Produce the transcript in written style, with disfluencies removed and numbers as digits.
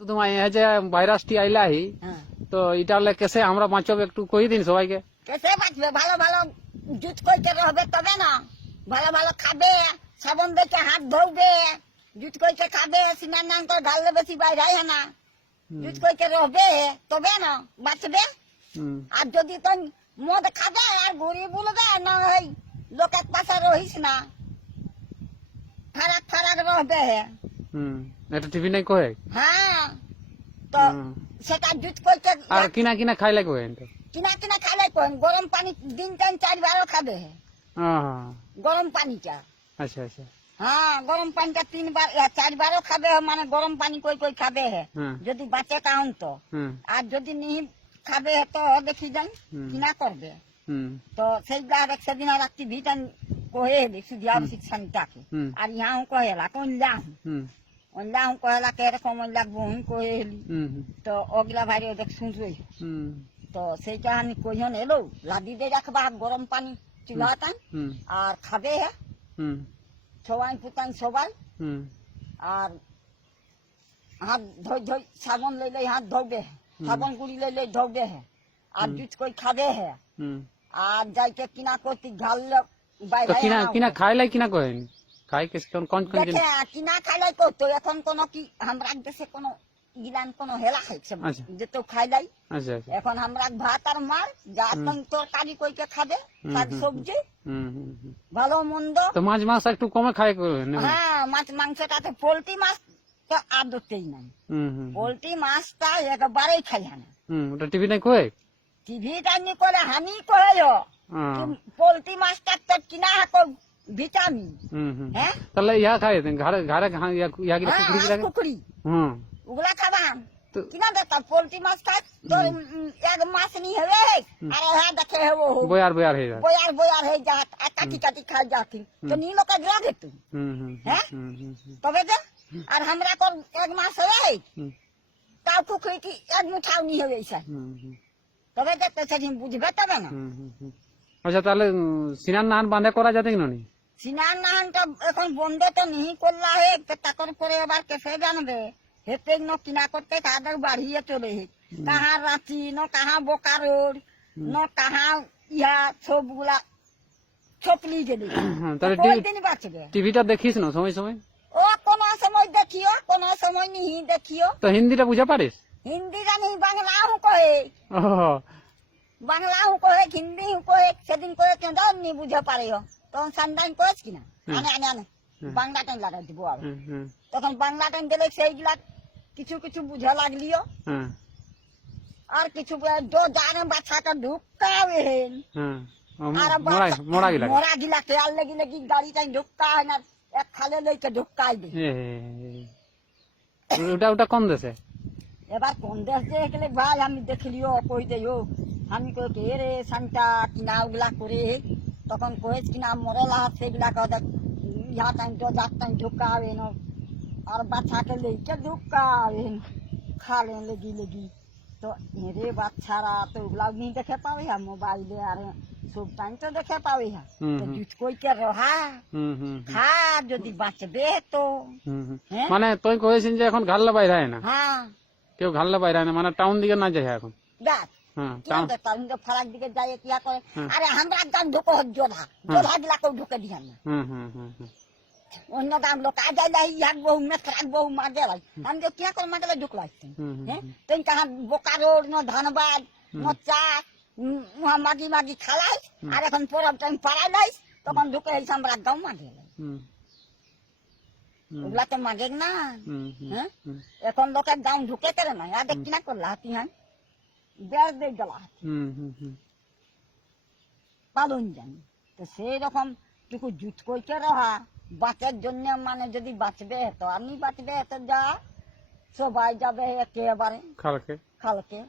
তোমার এই যে ভাইরাসটি আইলাই তো এটা কেসে আমরা বাঁচব একটু কই দিন সবাইকে। কেসে বাঁচবে? ভালো ভালো জুত কইতে হবে তবে না। ভালো ভালো খাবে, সাবন দেখে হাত ধোবে, জুত কইতে খাবে, সিনার নাম করে ঢাললে বেশি বাইরে হয় না। জুত কইতে রবে তবে না বাঁচবে। আর যদি তুই মদ খাবে আর ঘুরি বলবে না ওই লোকের পাশে রহিস না, ফারাক ফারাক রবে। এটা টিভি নাই কয়ে। হ্যাঁ, তো সেটা জুত কইতে আর কিনা কিনা খাইলে কয়ে কিনা কিনা খাইলে কোন গরম পানি দিন 3-4 খাবে। গরম পানিটা। আচ্ছা আচ্ছা। হ্যাঁ, গরম পানিটা 3-4 খাবে, মানে গরম পানি কই কই খাবে যদি বাঁচে কাউন তো। আর যদি নিহি খাবে তো দেখি যাই কিনা করবে। তো সেইগুলা সেদিন রাত্রি ভিটান কহে এলি সুধিয়া শিক্ষানিটাকে। আর ইহাও কহেলা কইলাম অনলাম কহেলা কে এরকম লাগবো কহে এলি। তো ওগুলা ভাইরে দেখ শুনছই। তো সেইটা আমি কইন এলো লাদি দিয়ে রাখবা গরম পানি চুলাটান আর খাবে। সবাই পুতান সবাই আর হাত ধই ধই সাবন লইলে হাত ধোবে, সাবন গুড়ি লইলে ধোবে আর জুত কই খাবে। আর যাইকে কিনা করতে ঘাললে কিনা কিনা খাইলে কিনা কহেন খাই কোন কোন জিনিস কিনা খাইলাই করতো। এখন কোন কি আমরা দেশে কোন গিলান কোন হেলা খাইছে যে তো খাইলাই। এখন আমরা ভাত আর মার যা তরকারি কইকে খাবে, শাক সবজি ভালো মন্দ। তো মাছ মাছ একটু কমে খাই। হ্যাঁ, মাছ মাংসটাতে পোল্ট্রি মাছ তো আদতেই নাই। পোল্ট্রি মাছটা একবারেই খাই না। ওটা টিভি নাই কয়ে। টিভিটা নি করে হানি করে পোল্ট্রি মাছটা তো কিনা হাকো ভিটামিন। হ্যাঁ, তাহলে ইয়া খাই ঘরে ঘরে কুকুরি ওগুলা খাবান কিনা দেখো পোল্ট্রি মাছ খাই তো এক মাছ নি হবে আর হ্যাঁ দেখে হবো বয়ার বয়ার হয়ে যায়, বয়ার বয়ার হয়ে যাত আর কাটি কাটি খাই যাতি। তো নি লোক লাগে তো। হ্যাঁ, তবে যে আর আমরা কোন এক মাস হবে তাও কুকুরি কি এক মুঠাও নি হবে স্যার। তবে দেখতে সেদিন বুঝবে তবে না। আচ্ছা, তাহলে সিনান নাহান বাঁধে করা যাতে কিনা নি? সিনান নাহানটা এখন বন্ধ তো নিহি করলা হে, তাকর করে এবার কেসে জানবে হেতে ন কিনা করতে তাদের বাড়িয়ে চলে কাহা রাঁচি ন কাহা বোকারোর ন কাহা ইহা সবগুলা ছপলি গেলি। দিন বাঁচবে। টিভিটা দেখিস না সময় সময়? ও কোন সময় দেখিও, কোন সময় নিহি দেখিও। তো হিন্দিটা বুঝা পারিস? হিন্দি জানি, বাংলা হু কহে, বাংলা হু কহে, হিন্দি হু কহে। সেদিন কহে কেন নি বুঝে পারিও তখন সান্দান কয়েছ কিনা আনে আনে আনে বাংলা টাইম লাগাই দিব। আর তখন বাংলা টাইম দিলে সেইগুলা কিছু কিছু বুঝা লাগলিও আর কিছু জানে বাচ্চাটা ঢুকাবে আর মোড়া গিলাকে আর লেগে লেগে গাড়ি টাইম ঢুকা হয় না, এক খালে লইকে ঢুকাই দে। ওটা ওটা কোন দেশে? এবার কোন দেশ দেখলে ভাই আমি দেখলিও কই দেও আমি কই কে রে সান্তা কিনা ওগুলা করে। তখন কয়েছ কিনা মরলা সেগুলা দেখ ইহা টাইম তো যাত টাইম ঢুকাবে না আর বাচ্চাকে লেগে ঢুকাবে খালে লেগি লেগি। তো এরে বাচ্চারা তো ওগুলা নি দেখে পাবে মোবাইলে আর সব টাইম তো দেখে পাবে। জুত কইতে রহা খা যদি বাঁচবে তো। মানে তুই কইছিস যে এখন ঘাললে বাইরে হয় না? হ্যাঁ, কেউ ঘাললে বাইরে হয় না, মানে টাউন দিকে না যায় এখন। ফারাক দিকে যাই কিয়া করে। আরে আমরা গান ঢুকো জোধা জোধা গিলা কেউ ঢুকে দিয়ান না। অন্য গান লোক আজাইলে ইয়াক বহু মেথ রাখবো মাগে লাই আমি যে কিয়া করে মাগে ঢুকলা। হ্যাঁ, তুই কাহা বোকারোর ন ধানবাদ ন চা মাগি মাগি খালাই আর এখন পরব টাইম পাড়াই লাইস তখন ঢুকে আইস আমরা গাও মাগে লাই। ওগুলা তো মাগে না। হ্যাঁ, এখন লোকের গান ঢুকে করে না। আর দেখ কিনা করলা হাতি হান বেশ দিয়ে গেলা পালন জানি। তো সেই রকম টুকু জুত কইতে রহা বাঁচার জন্য, মানে যদি বাঁচবে তো আমি বাঁচবে তো যা সবাই যাবে একেবারে খালকে খালকে।